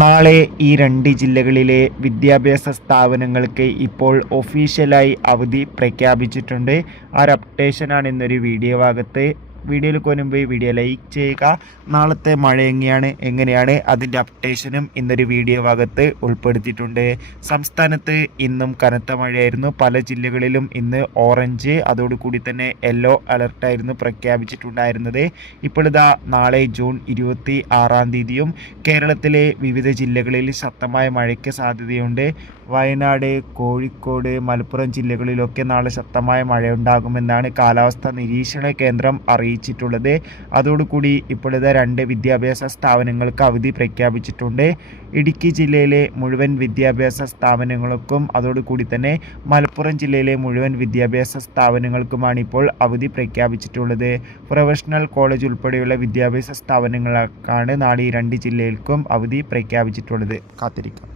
നാളെ ഈ രണ്ട് ജില്ലകളിലെ വിദ്യാഭ്യാസ സ്ഥാപനങ്ങൾക്ക് ഇപ്പോൾ ഒഫീഷ്യലായി അവധി പ്രഖ്യാപിച്ചിട്ടുണ്ട്. ആ ഒരു അപ്ഡേഷനാണ് ഇന്നൊരു വീഡിയോ ഭാഗത്ത്. വീഡിയോയിൽ കൊണ്ടുമ്പ് വീഡിയോ ലൈക്ക് ചെയ്യുക. നാളത്തെ മഴ എങ്ങനെയാണ് അതിൻ്റെ അപ്ഡേഷനും ഇന്നൊരു വീഡിയോ ഭാഗത്ത് ഉൾപ്പെടുത്തിയിട്ടുണ്ട്. സംസ്ഥാനത്ത് ഇന്നും കനത്ത മഴയായിരുന്നു. പല ജില്ലകളിലും ഇന്ന് ഓറഞ്ച്, അതോടുകൂടി തന്നെ യെല്ലോ അലർട്ടായിരുന്നു പ്രഖ്യാപിച്ചിട്ടുണ്ടായിരുന്നത്. ഇപ്പോഴിതാ നാളെ ജൂൺ 26 കേരളത്തിലെ വിവിധ ജില്ലകളിൽ ശക്തമായ മഴയ്ക്ക് സാധ്യതയുണ്ട്. വയനാട്, കോഴിക്കോട്, മലപ്പുറം ജില്ലകളിലൊക്കെ നാളെ ശക്തമായ മഴയുണ്ടാകുമെന്നാണ് കാലാവസ്ഥാ നിരീക്ഷണ കേന്ദ്രം അറിയിച്ചിട്ടുള്ളത്. അതോടുകൂടി ഇപ്പോഴത്തെ രണ്ട് വിദ്യാഭ്യാസ സ്ഥാപനങ്ങൾക്ക് അവധി പ്രഖ്യാപിച്ചിട്ടുണ്ട്. ഇടുക്കി ജില്ലയിലെ മുഴുവൻ വിദ്യാഭ്യാസ സ്ഥാപനങ്ങൾക്കും അതോടുകൂടി തന്നെ മലപ്പുറം ജില്ലയിലെ മുഴുവൻ വിദ്യാഭ്യാസ സ്ഥാപനങ്ങൾക്കുമാണ് ഇപ്പോൾ അവധി പ്രഖ്യാപിച്ചിട്ടുള്ളത്. പ്രൊഫഷണൽ കോളേജ് ഉൾപ്പെടെയുള്ള വിദ്യാഭ്യാസ സ്ഥാപനങ്ങൾക്കാണ് നാളെ ഈ രണ്ട് ജില്ലകൾക്കും അവധി പ്രഖ്യാപിച്ചിട്ടുള്ളത്. കാത്തിരിക്കാം.